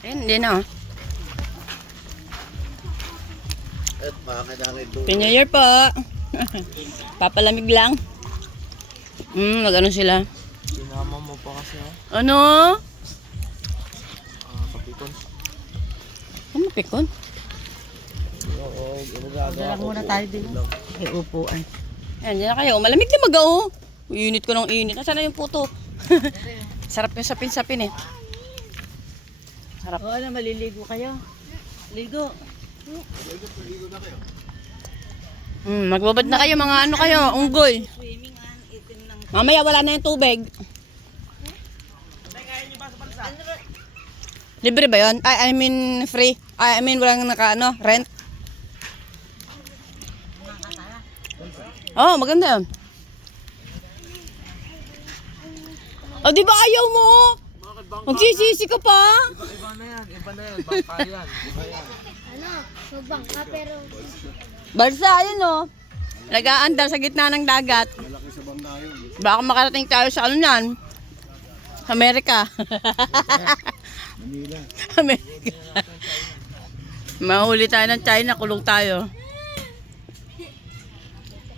Ayun, hindi na oh. Happy New Year po. Papalamig lang. Mag-ano sila? Sinama mo pa kasi Ano? kapikon. Ano pikon? Oo, ginagawa Dalang muna tayo din. Ay, upuan. Ayan, dyan na kayo. Malamig na mag-o. Init ko ng init. Nasaan na yung puto? Sarap yung sapin-sapin eh. Sarap. Oo na, maliligo kayo. Ligo. Magbabad na kayo mga ano kayo, unggoy. Swimming ang itim ng... Mamaya wala na yung tubig. Libre ba yun? I mean free. I mean walang naka rent. Oh, maganda yun. Oh, di ba ayaw mo? Magsisisi ka pa? Iba na yan. Bangka yan. Iba yan. Ano, magbangka pero Balsa, ayun oh. Nag-aandar sa gitna ng dagat. Baka makarating tayo sa ano yan. Sa Amerika. Amerika. Mahuli tayo ng China, kulong tayo.